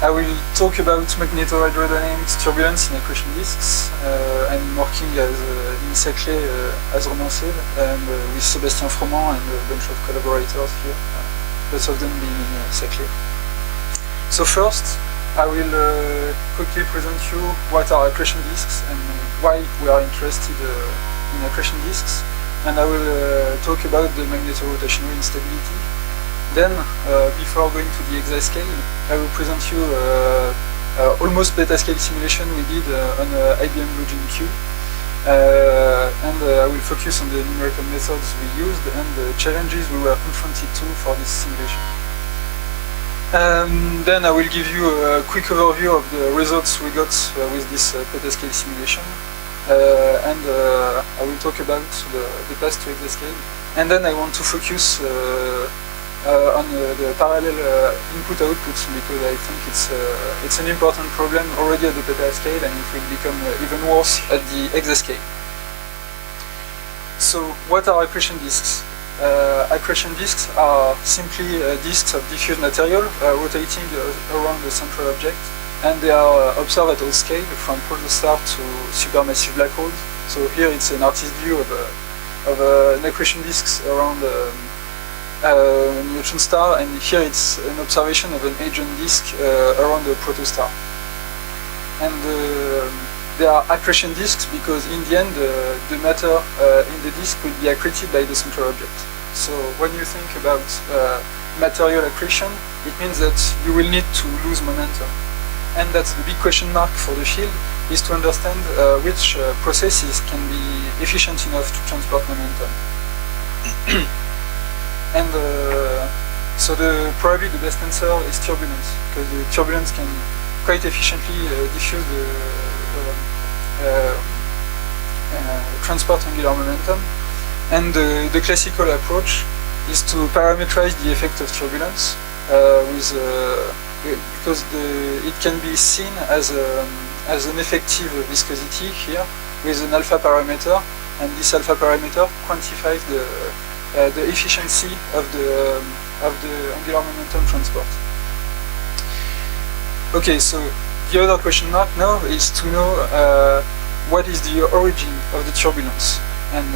I will talk about magnetohydrodynamics turbulence in accretion disks. I'm working in Saclay as Romain said, and with Sébastien Froment and a bunch of collaborators here, lots of them being in Saclay. So first, I will quickly present you what are accretion disks and why we are interested in accretion disks. And I will talk about the magnetorotational instability. Then, before going to the exascale, I will present you almost beta scale simulation we did on IBM Login Q. And I will focus on the numerical methods we used and the challenges we were confronted to for this simulation. Then I will give you a quick overview of the results we got with this beta scale simulation. And I will talk about the path to exascale. And then I want to focus on the parallel input-outputs, because I think it's an important problem already at the petascale, and it will become even worse at the exascale. So what are accretion disks? Accretion disks are simply disks of diffuse material rotating around the central object, and they are observed at all scale, from pulsar to supermassive black holes. So here it's an artist view of an accretion disks around a neutron star, and here it's an observation of an agent disk around a protostar. And they are accretion disks because in the end the matter in the disk will be accreted by the central object. So when you think about material accretion, it means that you will need to lose momentum. And that's the big question mark for the field, is to understand which processes can be efficient enough to transport momentum. And so probably the best answer is turbulence, because the turbulence can quite efficiently diffuse the transport angular momentum. And the classical approach is to parameterize the effect of turbulence because it can be seen as an effective viscosity here with an alpha parameter, and this alpha parameter quantifies the efficiency of the angular momentum transport. Okay, so the other question mark now is to know what is the origin of the turbulence. And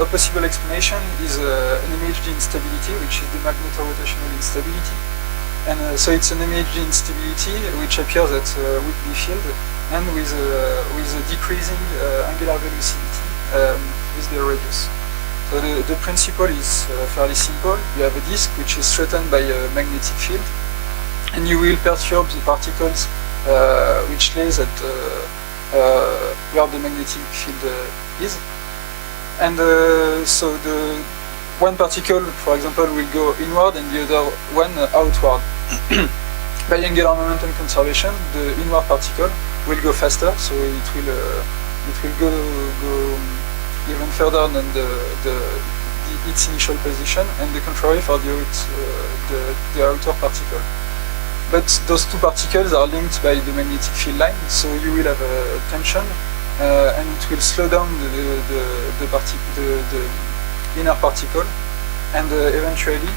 a possible explanation is an MHD instability, which is the magnetorotational instability. And so it's an MHD instability which appears at Whitney field and with a decreasing angular velocity with the radius. So the principle is fairly simple. You have a disk which is threatened by a magnetic field, and you will perturb the particles which lays at where the magnetic field is. And so the one particle, for example, will go inward and the other one outward. By angular momentum conservation, the inward particle will go faster, so it will go even further than its initial position, and the contrary for the outer particle. But those two particles are linked by the magnetic field line, so you will have a tension, and it will slow down the inner particle, and eventually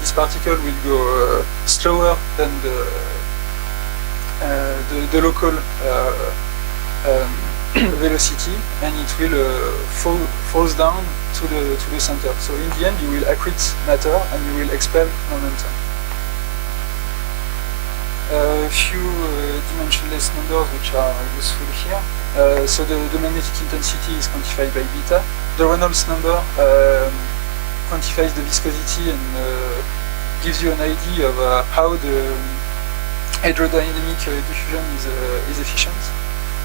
this particle will go slower than the local velocity, and it will falls down to the center. So in the end, you will accrete matter and you will expel momentum. A few dimensionless numbers which are useful here. So the magnetic intensity is quantified by beta. The Reynolds number quantifies the viscosity and gives you an idea of how the hydrodynamic diffusion is efficient.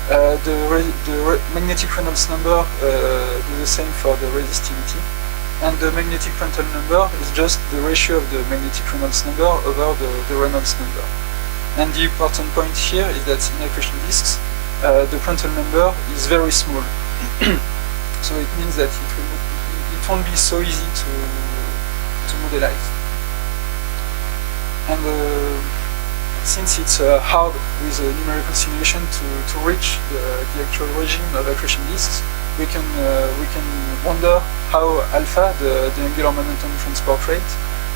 The magnetic Reynolds number do the same for the resistivity, and the magnetic Prandtl number is just the ratio of the magnetic Reynolds number over the Reynolds number. And the important point here is that in accretion disks, the Prandtl number is very small. So it means that it won't be so easy to modelize. And since it's hard with a numerical simulation to reach the actual regime of accretion disks, we can wonder how alpha, the angular momentum transport rate,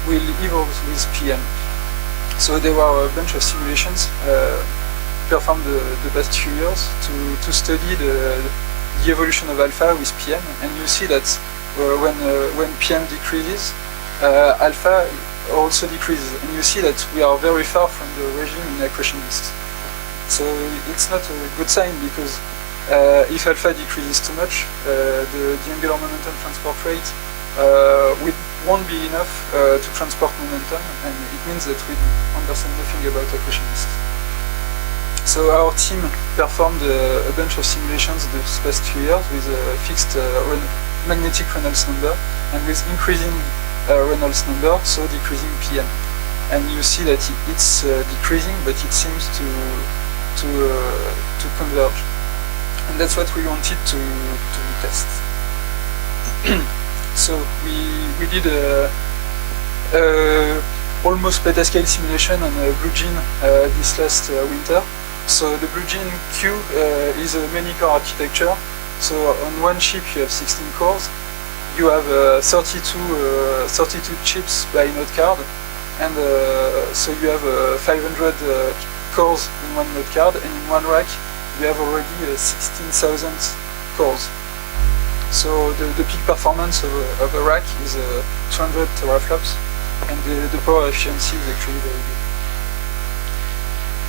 will evolve with PM. So there were a bunch of simulations performed the past few years to study the evolution of alpha with PM, and you see that when PM decreases, alpha also decreases, and you see that we are very far from the regime in accretion disks. So it's not a good sign, because if alpha decreases too much, the angular momentum transport rate won't be enough to transport momentum, and it means that we understand nothing about accretion disks. So our team performed a bunch of simulations these past few years with a fixed magnetic Reynolds number, and with increasing Reynolds number, so decreasing PM. And you see that it's decreasing, but it seems to converge. And that's what we wanted to test. So we did a almost petascale simulation on Blue Gene this last winter. So the Blue Gene Q is a many core architecture. So on one chip you have 16 cores. You have 32 chips by node card, and so you have 500 cores in one node card, and in one rack you have already 16,000 cores. So the peak performance of a rack is 200 teraflops, and the power efficiency is actually very good.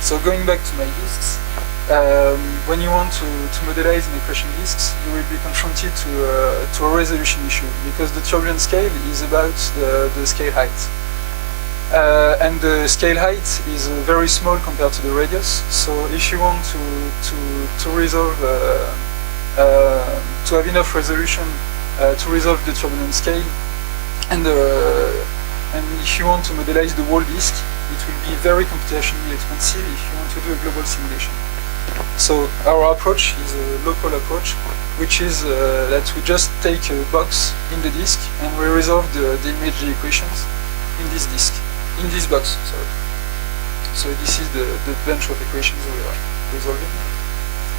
So going back to my disks, when you want to modelize in accretion disks, you will be confronted to a resolution issue, because the turbulent scale is about the scale height. And the scale height is very small compared to the radius. So if you want to resolve, to have enough resolution to resolve the turbulent scale, and if you want to modelize the whole disk, it will be very computationally expensive if you want to do a global simulation. So our approach is a local approach, which is that we just take a box in the disk and we resolve the image equations in this disk, in this box. Sorry. So this is the bunch of equations we are resolving.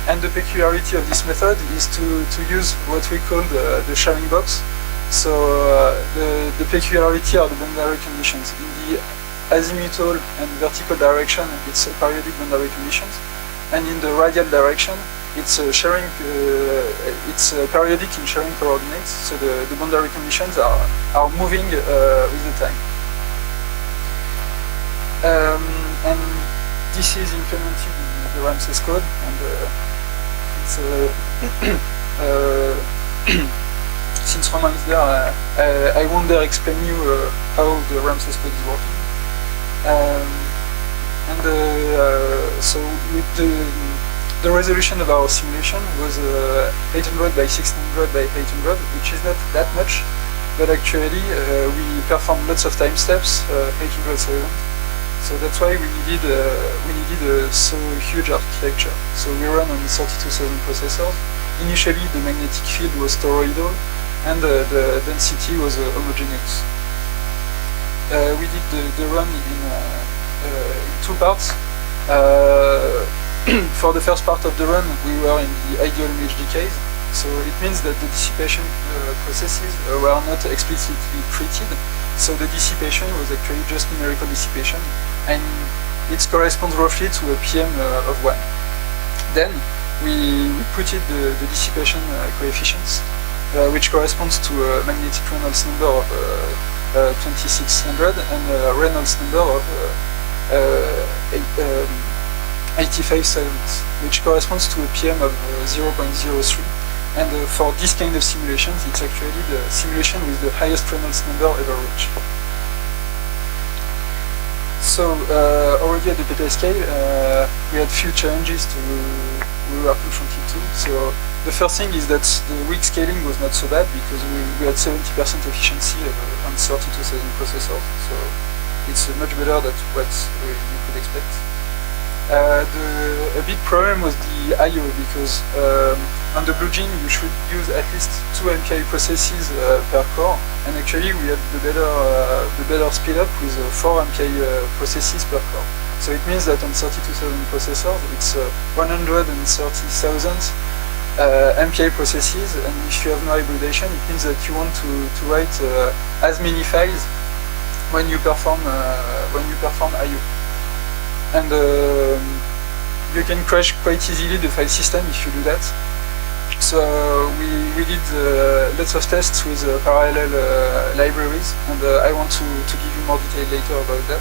And the peculiarity of this method is to use what we call the sharing box. So the peculiarity are the boundary conditions. In the azimuthal and vertical direction, it's periodic boundary conditions, and in the radial direction, it's sharing. It's periodic in sharing coordinates. So the boundary conditions are moving with the time. And this is implemented in the Ramses code, and it's since Romain is there, I won't dare explain you how the Ramses code is working. So with the resolution of our simulation was 800 by 1600 by 800, which is not that much, but actually we performed lots of time steps, 800,000. So that's why we needed so huge architecture. So we run on 32,000 processors. Initially, the magnetic field was toroidal, and the density was homogeneous. We did the run in two parts. For the first part of the run, we were in the ideal image decays. So it means that the dissipation processes were not explicitly treated. So the dissipation was actually just numerical dissipation, and it corresponds roughly to a PM of 1. Then we put in the dissipation coefficients, which corresponds to a magnetic Reynolds number of 2600 and a Reynolds number of 85,000, which corresponds to a PM of 0.03. And for this kind of simulations, it's actually the simulation with the highest Reynolds number ever reached. So already at the petascale, we had few challenges we were confronted to. So the first thing is that the weak scaling was not so bad, because we had 70% efficiency on 32,000 processors. So it's much better than what you could expect. A big problem was the I/O, because on the Blue Gene you should use at least 2 MPI processes per core, and actually we had the better speed up with 4 MPI processes per core. So it means that on 32,000 processors it's 130,000 MPI processes, and if you have no hybridation, it means that you want to write as many files when you perform I/O. and you can crash quite easily the file system if you do that. So we did lots of tests with parallel libraries, and I want to give you more detail later about that.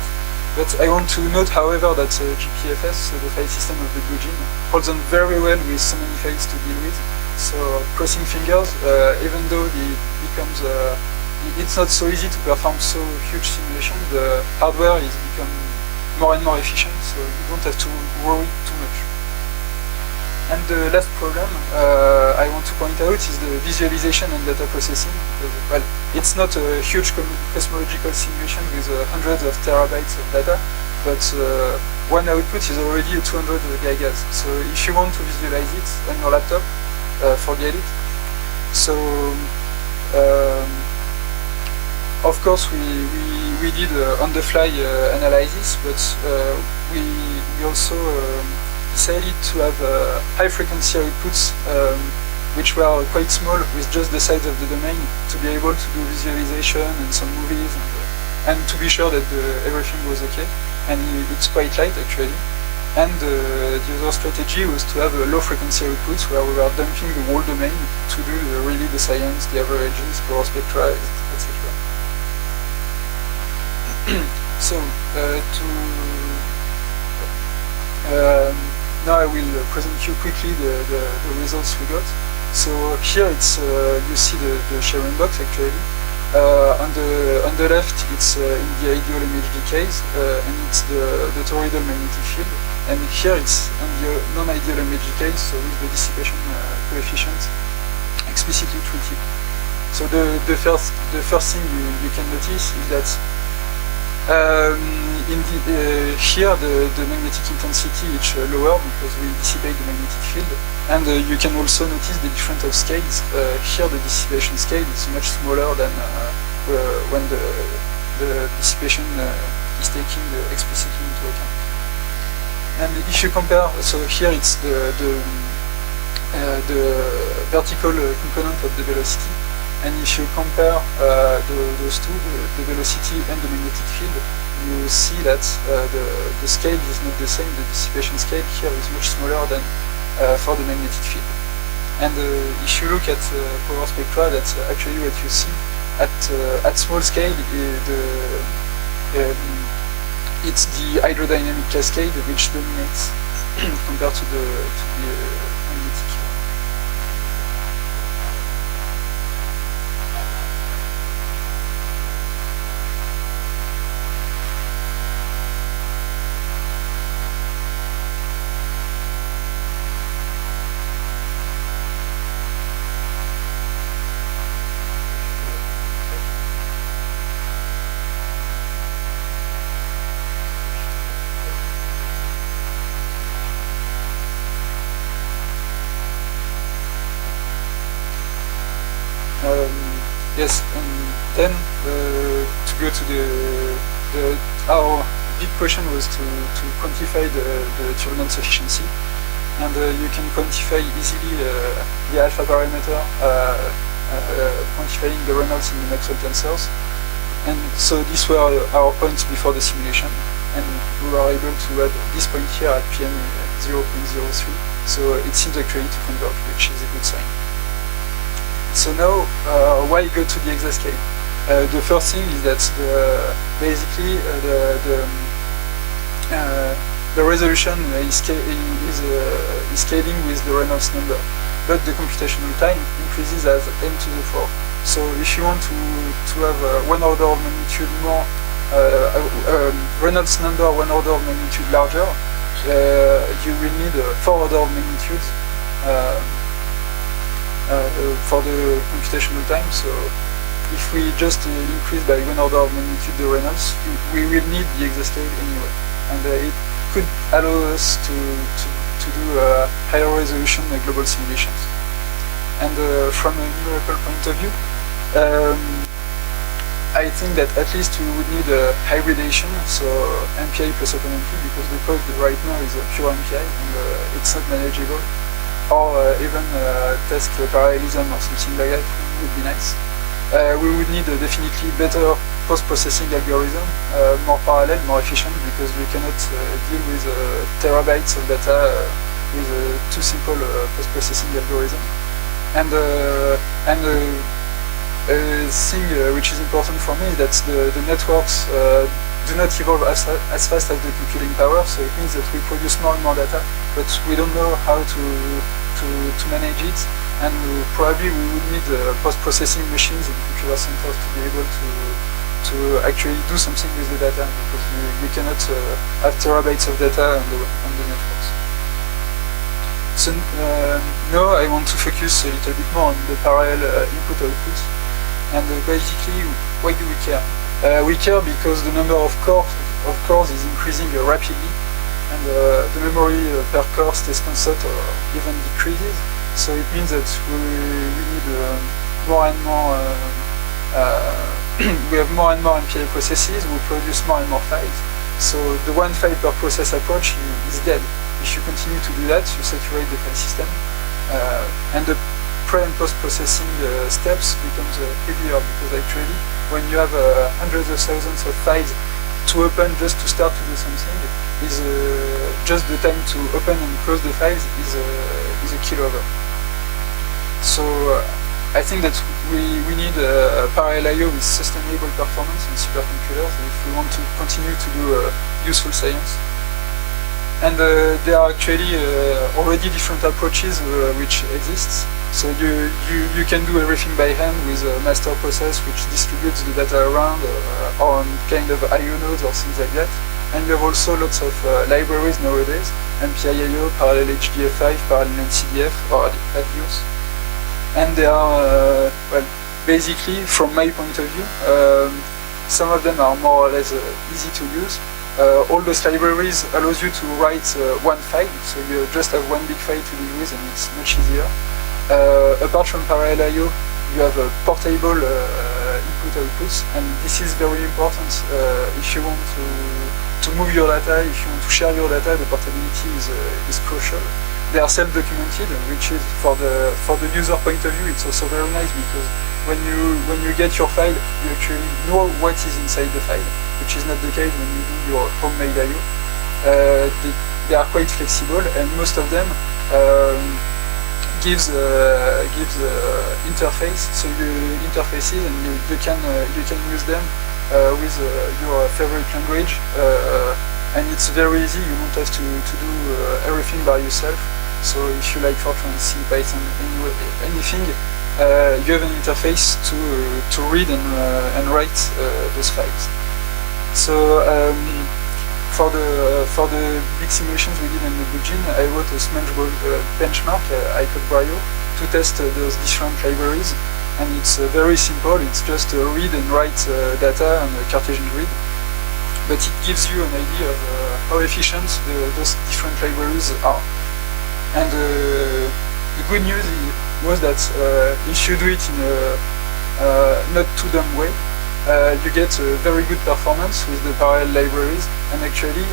But I want to note, however, that GPFS, so the file system of the BlueGene, holds on very well with so many files to deal with. So crossing fingers, even though it becomes, it's not so easy to perform so huge simulation, the hardware is become more and more efficient, so you don't have to worry too much. And the last problem I want to point out is the visualization and data processing. Because, well, it's not a huge cosmological simulation with hundreds of terabytes of data, but one output is already 200 gigas. So if you want to visualize it on your laptop, forget it. So of course we did on-the-fly analysis, but we also decided to have high-frequency outputs which were quite small, with just the size of the domain, to be able to do visualization and some movies, and to be sure that everything was okay. And it's quite light actually. And the other strategy was to have a low-frequency outputs where we were dumping the whole domain to do really the science, the averages, power spectra, etc. So now I will present you quickly the results we got. So here it's you see the sharing box actually. On the left it's in the ideal image decays, and it's the toroidal magnetic field. And here it's on the non-ideal image decays, so with the dissipation coefficient explicitly treated. So the first thing you can notice is that here the magnetic intensity is lower because we dissipate the magnetic field, and you can also notice the difference of scales. Here the dissipation scale is much smaller than when the dissipation is taken explicitly into account. And if you compare, so here it's the vertical component of the velocity, and if you compare those two, the velocity and the magnetic field, you see that the scale is not the same. The dissipation scale here is much smaller than for the magnetic field. And if you look at power spectra, that's actually what you see. At small scale, it's the hydrodynamic cascade which dominates compared to the magnetic. Yes, and then to go to our big question was to quantify the turbulence efficiency, and you can quantify easily the alpha parameter, quantifying the Reynolds in the Maxwell tensors. And so these were our points before the simulation, and we were able to add this point here at PM 0.03. So it seems actually to converge, which is a good sign. So now, why go to the exascale? The first thing is that basically the resolution is scaling with the Reynolds number, but the computational time increases as n to the 4. So if you want to have one order of magnitude more, Reynolds number one order of magnitude larger, you will need 4 order of magnitude for the computational time. So if we just increase by 1 order of magnitude the Reynolds, we will need the exascale anyway, and it could allow us to do higher resolution global simulations. And from a numerical point of view, I think that at least we would need a hybridation, so MPI plus OpenMP, because the code right now is a pure MPI and it's not manageable. Or even test parallelism or something like that would be nice. We would need definitely better post-processing algorithm, more parallel, more efficient, because we cannot deal with terabytes of data with too simple post-processing algorithm. And a thing which is important for me is that the networks do not evolve as fast as the computing power, so it means that we produce more and more data, but we don't know how to manage it, and probably we would need post-processing machines in computer centers to be able to actually do something with the data, because we cannot have terabytes of data on the networks. So now I want to focus a little bit more on the parallel input-output. And basically, why do we care? We care because the number of cores is increasing rapidly, and the memory per core stays constant or even decreases. So it means that we need more and more. We have more and more MPI processes. We produce more and more files. So the one file per process approach is dead. If you continue to do that, you saturate the file system, and the pre and post-processing steps becomes heavier, because actually when you have hundreds of thousands of files to open just to start to do something, is just the time to open and close the files is a killover. So I think that we need parallel I/O with sustainable performance in supercomputers if we want to continue to do useful science. And there are actually already different approaches which exist. So you can do everything by hand with a master process which distributes the data around, or on kind of I/O nodes or things like that. And you have also lots of libraries nowadays, MPI/IO, Parallel HDF5, Parallel NCDF, or ADIOS. And they are, well, basically, from my point of view, some of them are more or less easy to use. All those libraries allows you to write one file, so you just have one big file to deal with, and it's much easier. Apart from Parallel I/O, you have a portable input-outputs, and this is very important if you want to move your data, if you want to share your data. The portability is crucial. They are self-documented, which is for the user point of view, it's also very nice, because when you get your file, you actually know what is inside the file, which is not the case when you do your homemade I/O. They are quite flexible, and most of them gives interface, so interfaces, and you can use them with your favorite language, and it's very easy. You don't have to do everything by yourself. So if you like Fortran, C, Python, anything, you have an interface to read and write those files. So for the big simulations we did in the BlueGene, I wrote a SMASH benchmark, ICODE-Brio, to test those different libraries, and it's very simple. It's just read and write data on a Cartesian grid, but it gives you an idea of how efficient those different libraries are. And the good news was that if you do it in a not too dumb way, you get a very good performance with the parallel libraries, and actually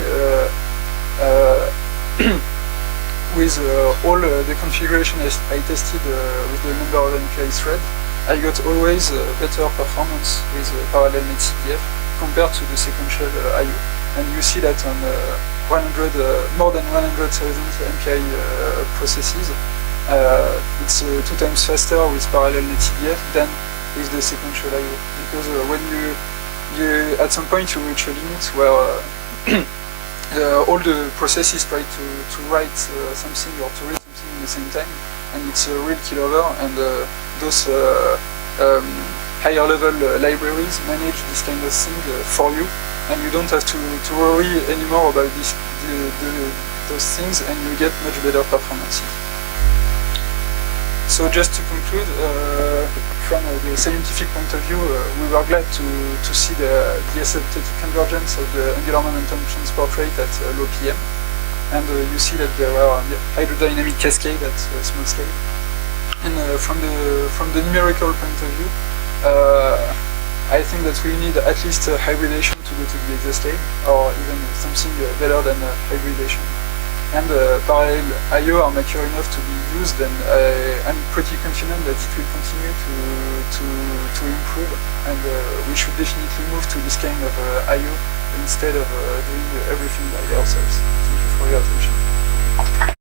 with all the configuration I tested with the number of MPI threads, I got always better performance with parallel NetCDF compared to the sequential I/O. And you see that on more than 100,000 MPI processes, it's 2 times faster with parallel NetCDF than with the sequential I/O, because when you at some point you reach a limit where all the processes try to write something or to read something at the same time, and it's a real killover. And those higher level libraries manage this kind of thing for you, and you don't have to worry anymore about those things, and you get much better performance. So just to conclude, from the scientific point of view, we were glad to see the asymptotic convergence of the angular momentum transport rate at low PM, and you see that there were hydrodynamic cascade at small scale. And from the numerical point of view, I think that we need at least hybridation to go to the exascale, or even something better than hybridation. and parallel I/O are mature enough to be used, and I'm pretty confident that it will continue to improve, and we should definitely move to this kind of I/O instead of doing everything by ourselves. Thank you for your attention.